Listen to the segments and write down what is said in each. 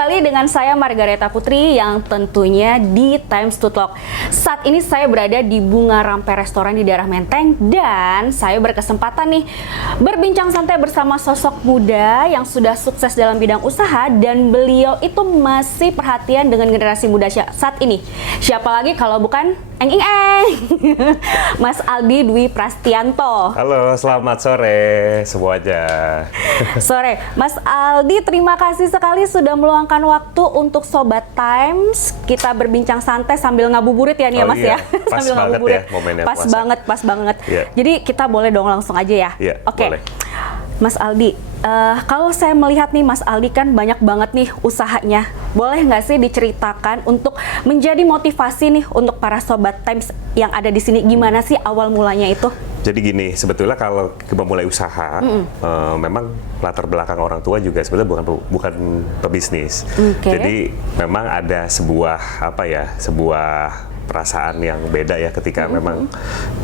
kembali dengan saya Margareta Putri yang tentunya di Times to Talk. Saat ini saya berada di Bunga Rampai Restoran di daerah Menteng dan saya berkesempatan nih berbincang santai bersama sosok muda yang sudah sukses dalam bidang usaha dan beliau itu masih perhatian dengan generasi muda saat ini. Siapa lagi kalau bukan Eng Mas Aldi Dwi Prastianto. Halo, selamat sore semuanya. Sore, Mas Aldi, terima kasih sekali sudah meluangkan waktu untuk Sobat Times. Kita berbincang santai sambil ngabuburit ya nih Mas iya. ya. Pas Sambil banget ngabuburit. ya momennya Pas puasa. pas banget. Iya. Jadi kita boleh dong langsung aja ya. Iya, Oke. boleh. Mas Aldi, kalau saya melihat nih Mas Aldi kan banyak banget nih usahanya. Boleh nggak sih diceritakan untuk menjadi motivasi nih untuk para Sobat Times yang ada di sini, gimana sih awal mulanya itu? Jadi gini, sebetulnya kalau memulai usaha, memang latar belakang orang tua juga sebetulnya bukan pebisnis. Oke. Jadi memang ada sebuah sebuah perasaan yang beda ya ketika memang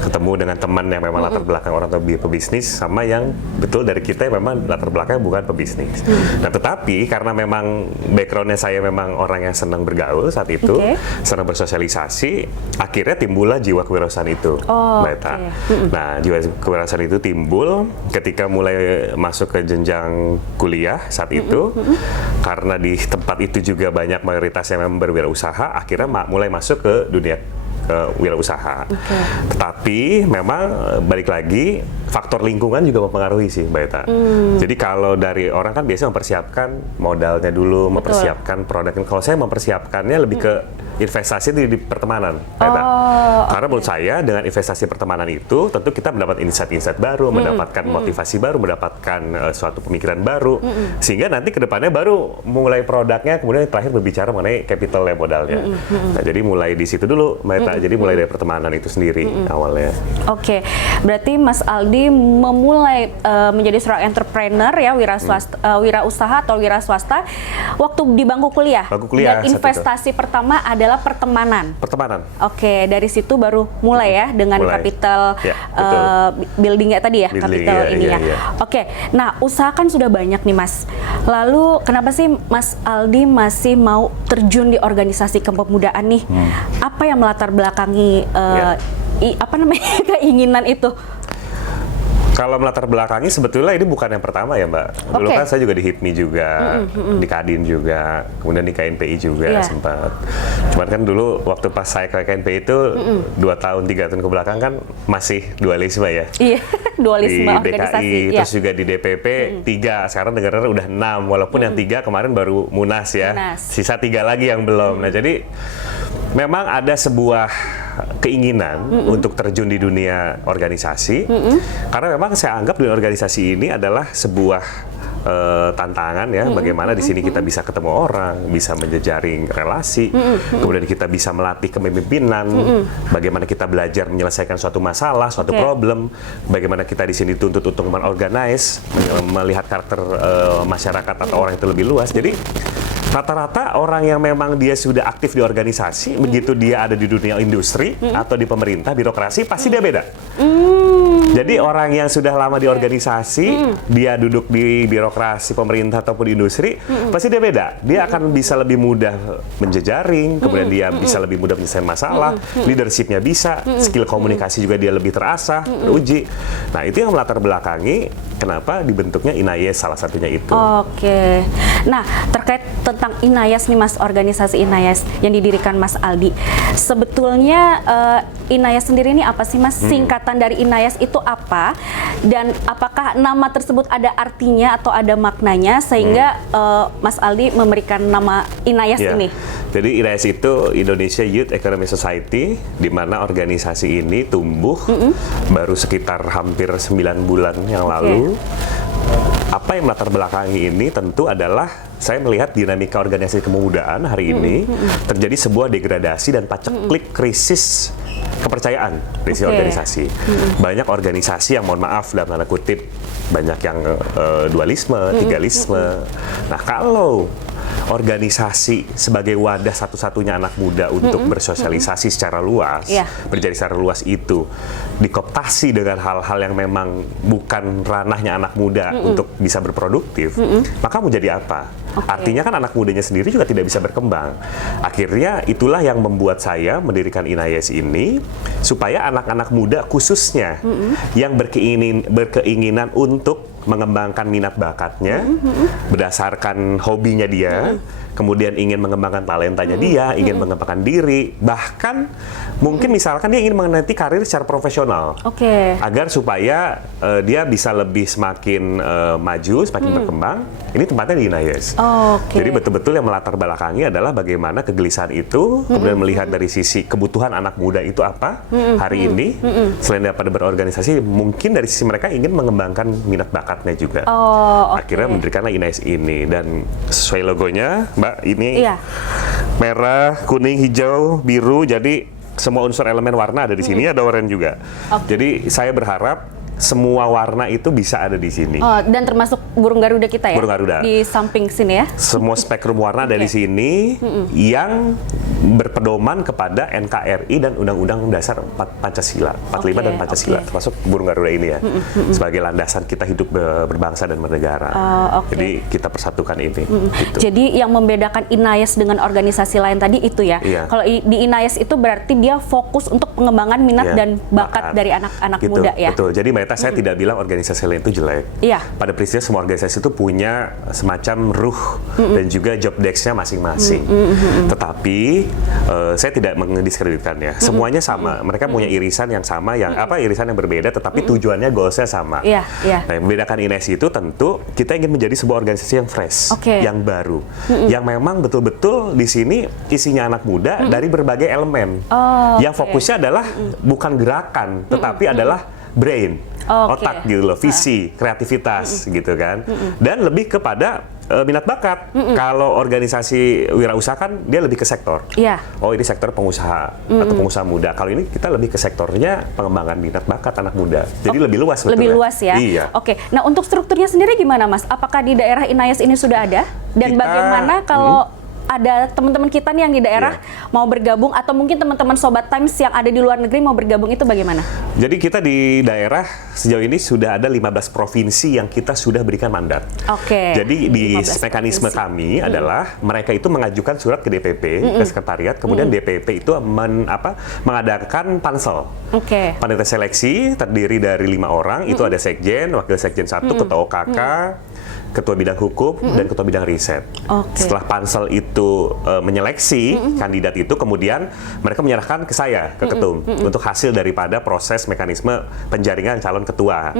ketemu dengan teman yang memang latar belakang orang tua pebisnis sama yang betul dari kita yang memang latar belakang bukan pebisnis. Nah tetapi karena memang backgroundnya saya memang orang yang senang bergaul saat itu, senang bersosialisasi, akhirnya timbullah jiwa kewirausahaan itu, Mbak Eta. Nah jiwa kewirausahaan itu timbul ketika mulai masuk ke jenjang kuliah saat itu, karena di tempat itu juga banyak mayoritas yang memang berwirausaha, akhirnya mulai masuk ke dunia wirausaha. Tetapi memang balik lagi faktor lingkungan juga mempengaruhi sih Mbak Eta. Jadi kalau dari orang kan biasanya mempersiapkan modalnya dulu, mempersiapkan produknya. Kalau saya mempersiapkannya lebih ke investasi di pertemanan, Mbak Eta. Karena menurut saya dengan investasi pertemanan itu tentu kita mendapat insight-insight baru, mendapatkan motivasi baru, mendapatkan suatu pemikiran baru, sehingga nanti kedepannya baru mulai produknya, kemudian terakhir berbicara mengenai capital modalnya. Nah, jadi mulai di situ dulu, Mbak Eta. Jadi mulai dari pertemanan itu sendiri awalnya. Oke, berarti Mas Aldi memulai menjadi seorang entrepreneur ya, wirausaha atau wira swasta waktu di bangku kuliah. Bangku kuliah. Dan investasi pertama adalah pertemanan. Pertemanan. Oke, dari situ baru mulai ya dengan kapital buildingnya tadi ya, kapital ini ya. Oke, nah usaha kan sudah banyak nih Mas. Lalu kenapa sih Mas Aldi masih mau terjun di organisasi kepemudaan nih? Apa yang melatar belakangi keinginan itu? Kalau melatar belakangi sebetulnya ini bukan yang pertama ya Mbak. Dulu kan saya juga di HIPMI juga, di Kadin juga, kemudian di KNPI juga sempat. Cuman kan dulu waktu pas saya ke KNPI itu 2 tahun 3 tahun ke belakang kan masih dualisme ya. Iya, dualisme di organisasi. DKI, terus juga di DPP 3, sekarang dengar-dengar udah 6, walaupun yang 3 kemarin baru Munas ya. Sisa 3 lagi yang belum. Nah jadi memang ada sebuah keinginan untuk terjun di dunia organisasi, karena memang saya anggap dunia organisasi ini adalah sebuah tantangan ya, bagaimana di sini kita bisa ketemu orang, bisa menjejaring relasi, kemudian kita bisa melatih kepemimpinan, bagaimana kita belajar menyelesaikan suatu masalah, suatu problem, bagaimana kita di sini dituntut untuk mengorganize, melihat karakter masyarakat atau orang itu lebih luas. Jadi rata-rata orang yang memang dia sudah aktif di organisasi, begitu dia ada di dunia industri atau di pemerintah, birokrasi, pasti dia beda. Jadi orang yang sudah lama di organisasi, dia duduk di birokrasi, pemerintah ataupun di industri, pasti dia beda. Dia akan bisa lebih mudah menjejaring, kemudian dia bisa lebih mudah menyelesaikan masalah, leadershipnya bisa, skill komunikasi juga dia lebih terasah, teruji. Nah itu yang melatar belakangi kenapa dibentuknya INAIAS salah satunya itu. Oke. Nah terkait tentang INAIAS nih Mas, organisasi INAIAS yang didirikan Mas Aldi. Sebetulnya INAIAS sendiri ini apa sih Mas? Singkatan dari INAIAS itu apa? Dan apakah nama tersebut ada artinya atau ada maknanya sehingga Mas Aldi memberikan nama INAIAS ini? Jadi INAIAS itu Indonesia Youth Economic Society, di mana organisasi ini tumbuh baru sekitar hampir 9 bulan yang lalu. Apa yang melatar belakangi ini tentu adalah saya melihat dinamika organisasi kepemudaan hari ini terjadi sebuah degradasi dan paceklik krisis kepercayaan di organisasi. Banyak organisasi yang mohon maaf dalam tanda kutip banyak yang dualisme, tigalisme. Nah kalau organisasi sebagai wadah satu-satunya anak muda untuk bersosialisasi secara luas, berjari secara luas itu dikooptasi dengan hal-hal yang memang bukan ranahnya anak muda untuk bisa berproduktif, maka mau jadi apa? Artinya kan anak mudanya sendiri juga tidak bisa berkembang. Akhirnya itulah yang membuat saya mendirikan Inayes ini, supaya anak-anak muda khususnya yang berkeinginan untuk mengembangkan minat bakatnya berdasarkan hobinya dia, kemudian ingin mengembangkan talentanya dia, ingin mengembangkan diri, bahkan mungkin misalkan dia ingin meniti karir secara profesional, agar supaya dia bisa lebih semakin maju, semakin berkembang. Ini tempatnya di Inayes. Jadi betul-betul yang melatar belakangi adalah bagaimana kegelisahan itu, kemudian melihat dari sisi kebutuhan anak muda itu apa hari ini, selain daripada berorganisasi, mungkin dari sisi mereka ingin mengembangkan minat bakatnya juga. Akhirnya mendirikanlah Inayes ini, dan sesuai logonya, Mbak, ini merah, kuning, hijau, biru, jadi semua unsur elemen warna ada di sini, ada oranye juga. Jadi saya berharap semua warna itu bisa ada di sini. Dan termasuk burung Garuda kita ya? Burung Garuda. Di samping sini ya? Semua spektrum warna ada di sini yang berpedoman kepada NKRI dan Undang-Undang Dasar Pancasila, 45 dan Pancasila, termasuk burung Garuda ini ya, sebagai landasan kita hidup berbangsa dan bernegara. Jadi kita persatukan ini. Gitu. Jadi yang membedakan Inayes dengan organisasi lain tadi itu ya? Kalau di Inayes itu berarti dia fokus untuk pengembangan minat dan bakat dari anak-anak muda ya? Betul. Jadi Mbak Eta, saya tidak bilang organisasi lain itu jelek. Pada prinsipnya semua organisasi itu punya semacam ruh dan juga job desk-nya masing-masing. Tetapi saya tidak mendiskreditkan ya. Semuanya sama. Mereka punya irisan yang sama, yang irisan yang berbeda, tetapi tujuannya, goals-nya sama. Nah, yang membedakan Inayes itu tentu kita ingin menjadi sebuah organisasi yang fresh, yang baru, yang memang betul-betul di sini isinya anak muda dari berbagai elemen. Yang fokusnya adalah bukan gerakan, tetapi adalah brain, otak gitu loh, visi, kreativitas gitu kan, dan lebih kepada minat bakat. Kalau organisasi wirausaha kan dia lebih ke sektor. Oh, ini sektor pengusaha atau pengusaha muda. Kalau ini kita lebih ke sektornya pengembangan minat bakat anak muda. Jadi lebih luas. Lebih luas ya. Nah, untuk strukturnya sendiri gimana, Mas? Apakah di daerah Inayes ini sudah ada? Dan bagaimana kalau ada teman-teman kita nih yang di daerah mau bergabung, atau mungkin teman-teman Sobat Times yang ada di luar negeri mau bergabung, itu bagaimana? Jadi kita di daerah sejauh ini sudah ada 15 provinsi yang kita sudah berikan mandat. Jadi di mekanisme kami adalah mereka itu mengajukan surat ke DPP, ke sekretariat, kemudian DPP itu mengadakan pansel. Panitia seleksi terdiri dari 5 orang, itu ada sekjen, wakil sekjen 1, ketua OKK, ketua bidang hukum, dan ketua bidang riset. Setelah pansel itu menyeleksi kandidat itu, kemudian mereka menyerahkan ke saya, ke ketum, untuk hasil daripada proses mekanisme penjaringan calon ketua.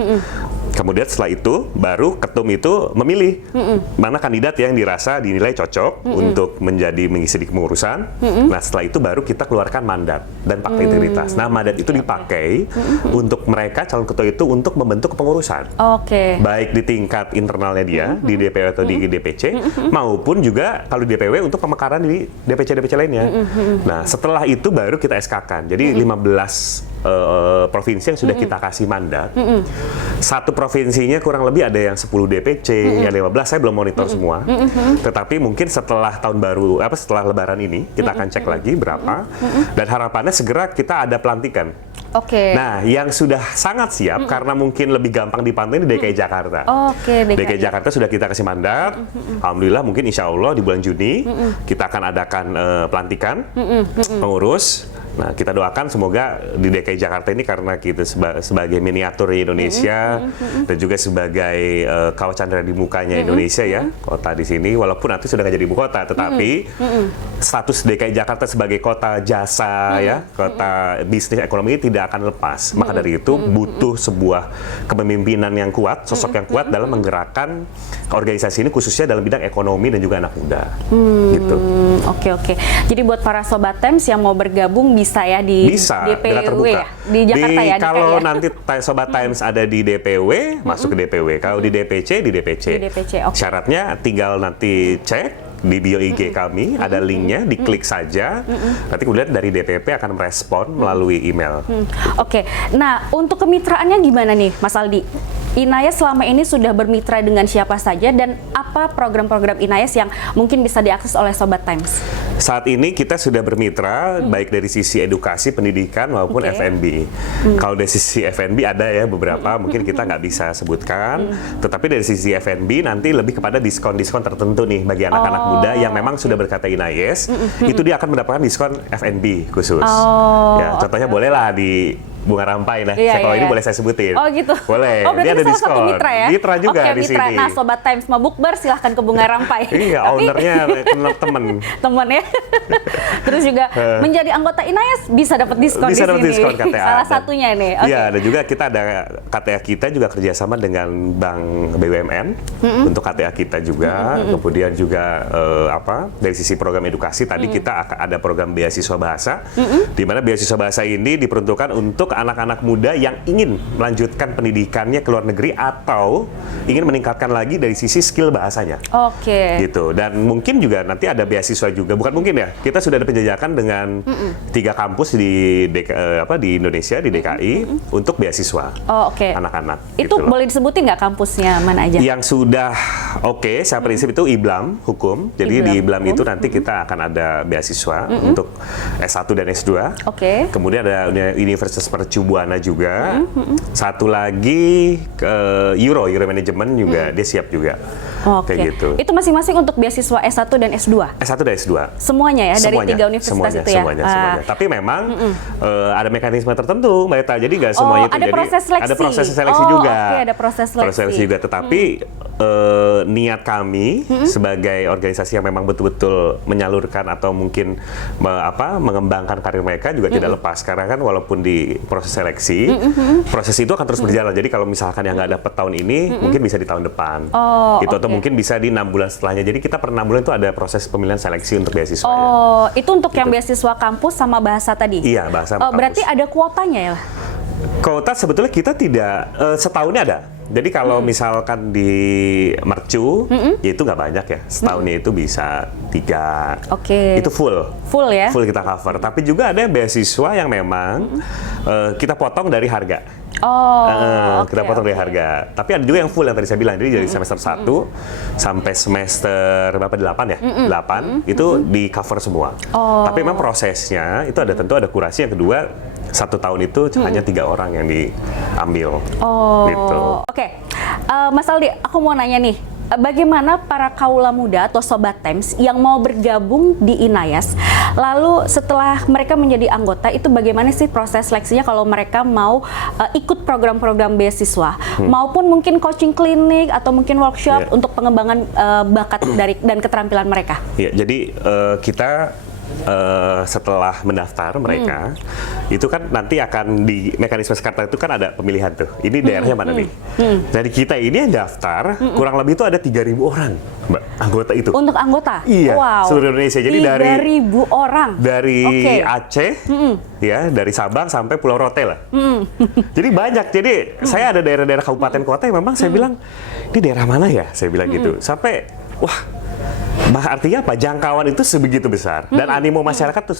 Kemudian setelah itu, baru ketum itu memilih mana kandidat yang dirasa dinilai cocok untuk mengisi di kepengurusan. Nah, setelah itu baru kita keluarkan mandat dan fakta integritas. Nah, mandat itu dipakai untuk mereka calon ketua itu untuk membentuk kepengurusan. Baik di tingkat internalnya dia, di DPW atau di DPC, maupun juga kalau di DPW untuk pemekaran di DPC-DPC lainnya. Nah, setelah itu baru kita SK-kan. Jadi 15 provinsi yang sudah kita kasih mandat. Satu provinsinya kurang lebih ada yang 10 DPC, yang 15 saya belum monitor semua. Tetapi mungkin setelah tahun baru, setelah Lebaran ini, kita akan cek lagi berapa. Dan harapannya segera kita ada pelantikan. Nah, yang sudah sangat siap karena mungkin lebih gampang dipantau di DKI Jakarta. DKI Jakarta sudah kita kasih mandat. Alhamdulillah, mungkin insya Allah di bulan Juni kita akan adakan pelantikan pengurus. Nah, kita doakan semoga di DKI Jakarta ini, karena kita sebagai miniatur Indonesia dan juga sebagai kawah candra di mukanya Indonesia ya, kota di sini, walaupun nanti sudah nggak jadi ibu kota, tetapi status DKI Jakarta sebagai kota jasa ya, kota bisnis ekonomi ini tidak akan lepas. Maka dari itu butuh sebuah kepemimpinan yang kuat, sosok yang kuat dalam menggerakkan organisasi ini, khususnya dalam bidang ekonomi dan juga anak muda. Gitu. Jadi buat para Sobat Times yang mau bergabung bisa ya di DPW ya? Di Jakarta ya? Kalau nanti Sobat Times ada di DPW, masuk ke DPW. Kalau di DPC, di DPC. Syaratnya tinggal nanti cek di bio IG kami, ada linknya, diklik saja. Nanti kemudian dari DPP akan merespon melalui email. Nah, untuk kemitraannya gimana nih, Mas Aldi? Inayas selama ini sudah bermitra dengan siapa saja dan apa program-program Inayas yang mungkin bisa diakses oleh Sobat Times? Saat ini kita sudah bermitra baik dari sisi edukasi, pendidikan maupun F&B. Kalau dari sisi F&B ada ya beberapa, mungkin kita nggak bisa sebutkan. Tetapi dari sisi F&B nanti lebih kepada diskon-diskon tertentu nih bagi anak-anak muda yang memang sudah berkata Inayas, itu dia akan mendapatkan diskon F&B khusus. Ya, contohnya bolehlah di Bunga Rampai, nah kalau ini boleh saya sebutin. Oh gitu. Boleh. Oh berarti dia ada salah diskon. satu mitra ya? Mitra juga Oke, di mitra. sini. Nah, Sobat Times mau bukber silahkan ke Bunga Rampai. Iya, ownernya temen. Temen ya. Terus juga menjadi anggota Inayas bisa dapat diskon Bisa di dapat sini. diskon KTA. Salah satunya nih. Oke. Iya, dan juga kita ada KTA kita juga kerjasama dengan Bank BUMN untuk KTA kita juga. Kemudian juga dari sisi program edukasi tadi kita akan ada program beasiswa bahasa, di mana beasiswa bahasa ini diperuntukkan untuk anak-anak muda yang ingin melanjutkan pendidikannya ke luar negeri atau ingin meningkatkan lagi dari sisi skill bahasanya. Oke. Gitu. Dan mungkin juga nanti ada beasiswa juga, bukan mungkin ya, kita sudah ada penjajakan dengan 3 kampus di di Indonesia, di DKI untuk beasiswa anak-anak. Itu gitu loh. boleh disebutin nggak kampusnya mana aja? Yang sudah secara prinsip itu IBLAM hukum. Jadi di IBLAM itu nanti kita akan ada beasiswa untuk S1 dan S2. Kemudian ada Universitas Mercu Buana juga. Satu lagi Euro Management juga dia siap juga. Kayak gitu. Itu masing-masing untuk beasiswa S1 dan S2? S1 dan S2. Semuanya ya, dari 3 universitas itu ya? Semuanya. Tapi memang ada mekanisme tertentu, Mbak Eta. Jadi nggak semuanya itu. Ada proses seleksi? Ada proses seleksi juga. Ada proses seleksi. Proses seleksi juga. Tetapi niat kami sebagai organisasi yang memang betul-betul menyalurkan atau mungkin mengembangkan karir mereka juga tidak lepas. Karena kan walaupun di proses seleksi, proses itu akan terus berjalan. Jadi kalau misalkan yang nggak dapat tahun ini, mungkin bisa di tahun depan. Atau mungkin bisa di 6 bulan setelahnya. Jadi kita per 6 bulan itu ada proses pemilihan seleksi untuk beasiswa. Itu untuk yang beasiswa kampus sama bahasa tadi? Iya, bahasa kampus. Berarti ada kuotanya ya? Kuota sebetulnya kita tidak, setahunnya ada. Jadi kalau misalkan di Mercu, ya itu nggak banyak ya. Setahunnya itu bisa 3. Itu full. Full ya? Full kita cover. Tapi juga ada beasiswa yang memang kita potong dari harga. Kita potong dari harga. Tapi ada juga yang full yang tadi saya bilang. Jadi dari semester 1 sampai semester berapa? 8 ya? 8 itu di cover semua. Tapi memang prosesnya itu ada tentu ada kurasi. Yang kedua, 1 tahun itu hanya 3 orang yang diambil. Gitu. Mas Aldi, aku mau nanya nih. Bagaimana para kaula muda atau Sobat Times yang mau bergabung di Inayas, lalu setelah mereka menjadi anggota, itu bagaimana sih proses seleksinya kalau mereka mau ikut program-program beasiswa, maupun mungkin coaching klinik atau mungkin workshop untuk pengembangan bakat dan keterampilan mereka? Ya, jadi kita setelah mendaftar mereka, itu kan nanti akan di mekanisme Sekarta itu kan ada pemilihan tuh. Ini daerahnya mana nih? Dari kita ini yang daftar, kurang lebih itu ada 3.000 orang, Mbak, anggota itu. Untuk anggota? Iya, seluruh Indonesia. Jadi 3.000 orang? Dari Aceh, ya, dari Sabang sampai Pulau Rote lah. Jadi banyak. Jadi saya ada daerah-daerah kabupaten kota yang memang saya bilang, ini daerah mana ya? Saya bilang gitu. Sampai, artinya apa? Jangkauan itu sebegitu besar dan animo masyarakat itu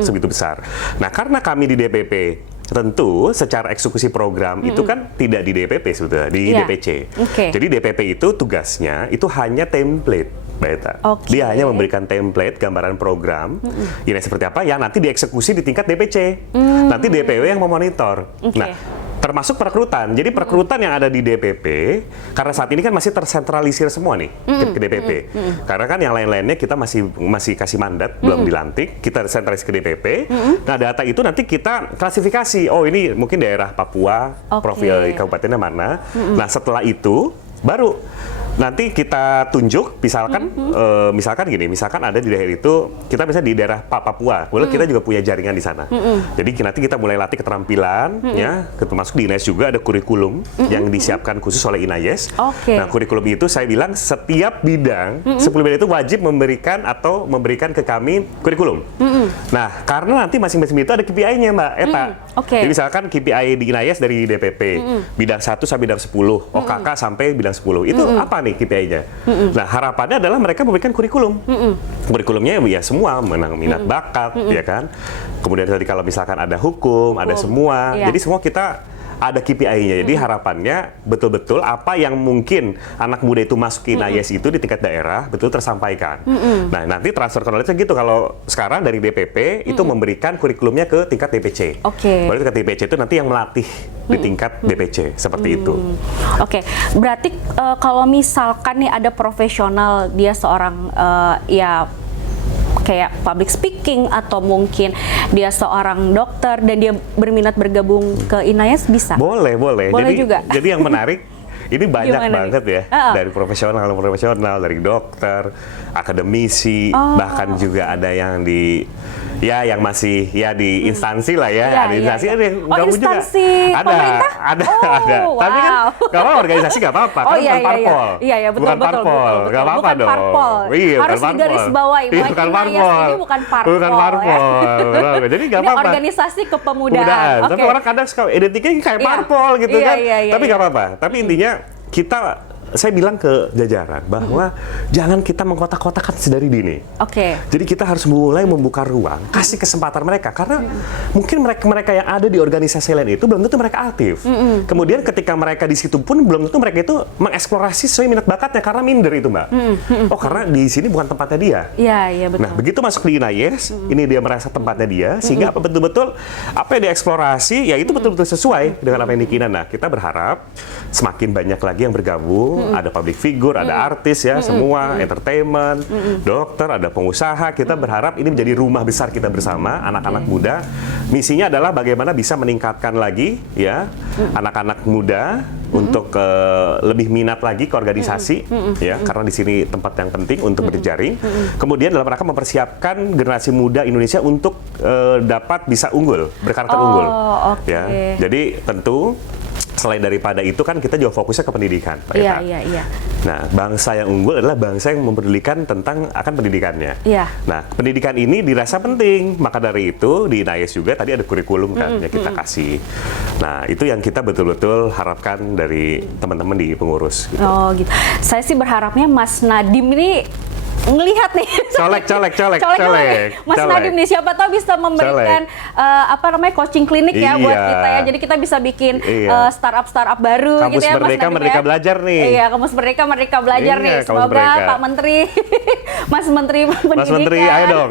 sebegitu besar. Nah, karena kami di DPP tentu secara eksekusi program itu kan tidak di DPP sebetulnya, di DPC. Jadi DPP itu tugasnya itu hanya template, Mbak Eta. Dia hanya memberikan template gambaran program ini seperti apa yang nanti dieksekusi di tingkat DPC. Nanti DPW yang memonitor. Nah, termasuk perekrutan. Jadi perekrutan yang ada di DPP, karena saat ini kan masih tersentralisir semua nih ke DPP. Karena kan yang lain-lainnya kita masih kasih mandat, belum dilantik, kita sentralis ke DPP. Nah, data itu nanti kita klasifikasi. Oh, ini mungkin daerah Papua, profil kabupatennya mana. Nah, setelah itu baru nanti kita tunjuk, misalkan gini, misalkan ada di daerah itu, kita bisa di daerah Papua, boleh kita juga punya jaringan di sana. Jadi nanti kita mulai latih keterampilan, ya, termasuk di Inayas juga ada kurikulum yang disiapkan khusus oleh Inayas. Nah, kurikulum itu saya bilang setiap bidang, 10 bidang itu wajib memberikan ke kami kurikulum. Nah, karena nanti masing-masing itu ada KPI-nya, Mbak Eta. Jadi misalkan KPI di Inayas dari DPP, bidang 1 sampai bidang 10, OKK sampai bidang 10, itu apa nih KPI-nya? Nah, harapannya adalah mereka memberikan kurikulum. Kurikulumnya ya semua minat bakat, ya kan. Kemudian tadi kalau misalkan ada hukum, ada semua. Jadi semua kita ada KPI-nya. Jadi harapannya betul-betul apa yang mungkin anak muda itu masuk ke INAIS itu di tingkat daerah betul tersampaikan. Nah, nanti transfer knowledge gitu kalau sekarang dari DPP itu memberikan kurikulumnya ke tingkat DPC. Baru tingkat DPC itu nanti yang melatih di tingkat DPC seperti itu. Berarti kalau misalkan nih ada profesional dia seorang ya kayak public speaking atau mungkin dia seorang dokter dan dia berminat bergabung ke INAIS bisa? Boleh. Boleh juga. Jadi yang menarik ini banyak Gimana banget nih? ya, dari profesional, dari dokter, akademisi, bahkan juga ada yang di yang masih di instansi lah ya, ada instansi ada yang gabung juga. Instansi pemerintah? Ada. Tapi kan nggak apa-apa, organisasi nggak apa-apa, kan bukan parpol. Iya, betul. Bukan parpol, nggak apa-apa bukan dong. Parpol. Iya, harus digarisbawahi. Bukan parpol. Ini bukan parpol. Bukan parpol. Jadi nggak apa-apa. Ini organisasi kepemudaan. Tapi orang kadang suka identiknya kayak parpol gitu kan. Tapi nggak apa-apa. Tapi intinya saya bilang ke jajaran bahwa jangan kita mengkotak-kotakan sedari dini. Jadi kita harus mulai membuka ruang, kasih kesempatan mereka karena mungkin mereka yang ada di organisasi lain itu belum tentu mereka aktif. Kemudian ketika mereka di situ pun belum tentu mereka itu mengeksplorasi sesuai minat bakatnya karena minder itu, Mbak. Oh, karena di sini bukan tempatnya dia. Iya, betul. Nah, begitu masuk di INAIS, ini dia merasa tempatnya dia sehingga betul-betul apa yang dieksplorasi ya itu betul-betul sesuai dengan apa yang diinginkan. Nah, kita berharap semakin banyak lagi yang bergabung. Ada public figure, ada artis ya, semua entertainment, dokter, ada pengusaha. Kita berharap ini menjadi rumah besar kita bersama, anak-anak muda. Misinya adalah bagaimana bisa meningkatkan lagi ya anak-anak muda untuk lebih minat lagi ke organisasi ya, karena di sini tempat yang penting untuk berjejaring. Kemudian dalam rangka mempersiapkan generasi muda Indonesia untuk dapat bisa unggul, berkarakter unggul. Ya, jadi tentu selain daripada itu kan kita juga fokusnya ke pendidikan, Pak Eta. Iya. Nah, bangsa yang unggul adalah bangsa yang mempedulikan tentang akan pendidikannya. Nah, pendidikan ini dirasa penting, maka dari itu di INAIS juga tadi ada kurikulum kan yang kita kasih. Nah, itu yang kita betul-betul harapkan dari teman-teman di pengurus. Gitu. Oh gitu. Saya sih berharapnya Mas Nadiem ini ngelihat nih. Colek. Mas Nadiem nih siapa tahu bisa memberikan coaching klinik ya buat kita ya. Jadi kita bisa bikin startup baru kampus gitu ya, Merdeka, Mas Merdeka Belajar nih. Iya, Kampus Merdeka Belajar nih. Semoga Pak Menteri, Mas Menteri Pendidikan, Mas Menteri, ayo dong.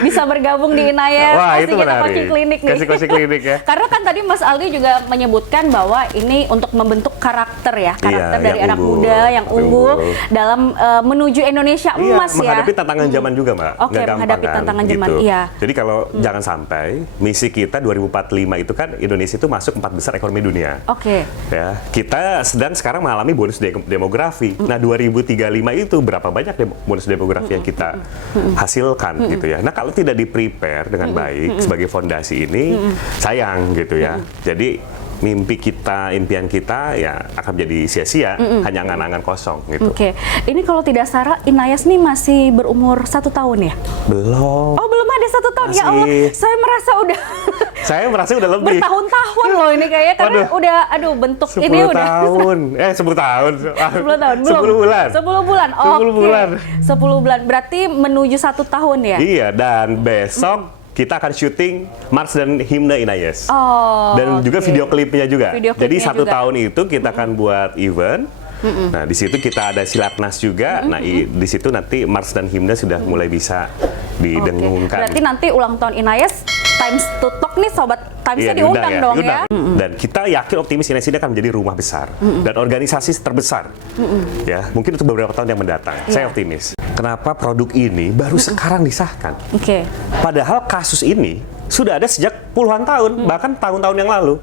bisa bergabung di INAIS. Wah, kasih itu kita menarik. coaching klinik nih. Kasih coaching klinik ya. Karena kan tadi Mas Aldi juga menyebutkan bahwa ini untuk membentuk karakter ya, dari anak muda yang unggul dalam menuju Indonesia emas ya. Menghadapi tantangan zaman juga, Mbak. Menghadapi tantangan zaman, iya. Jadi kalau jangan sampai misi kita 2045 itu kan Indonesia itu masuk 4 besar ekonomi dunia. Ya, kita sedang sekarang mengalami bonus demografi. Nah, 2035 itu berapa banyak bonus demografi yang kita hasilkan gitu ya. Nah, kalau tidak di-prepare dengan baik sebagai fondasi ini sayang gitu ya. Jadi mimpi kita, impian kita ya akan menjadi sia-sia, hanya angan-angan kosong gitu. Ini kalau tidak salah INAIS nih masih berumur 1 tahun ya? Belum. Oh, belum ada 1 tahun. Ya Allah, saya merasa udah lebih. Bertahun-tahun loh ini kayaknya karena udah bentuk ini udah 10 tahun. 10 tahun belum. 10 bulan. 10 bulan. 10 bulan. Berarti menuju 1 tahun ya? Iya, dan besok kita akan syuting Mars dan Himne INAIS. Dan juga video klipnya juga. Jadi 1 tahun itu kita akan buat event. Nah, di situ kita ada Silatnas juga. Nah, di situ nanti Mars dan Himne sudah mulai bisa didengungkan. Berarti nanti ulang tahun INAIS Times to Talk nih Sobat Timesnya diundang dong ya. Dan kita yakin optimis INAIS ini akan menjadi rumah besar dan organisasi terbesar. Ya, mungkin untuk beberapa tahun yang mendatang. Saya optimis. Kenapa produk ini baru sekarang disahkan? Padahal kasus ini sudah ada sejak puluhan tahun, bahkan tahun-tahun yang lalu.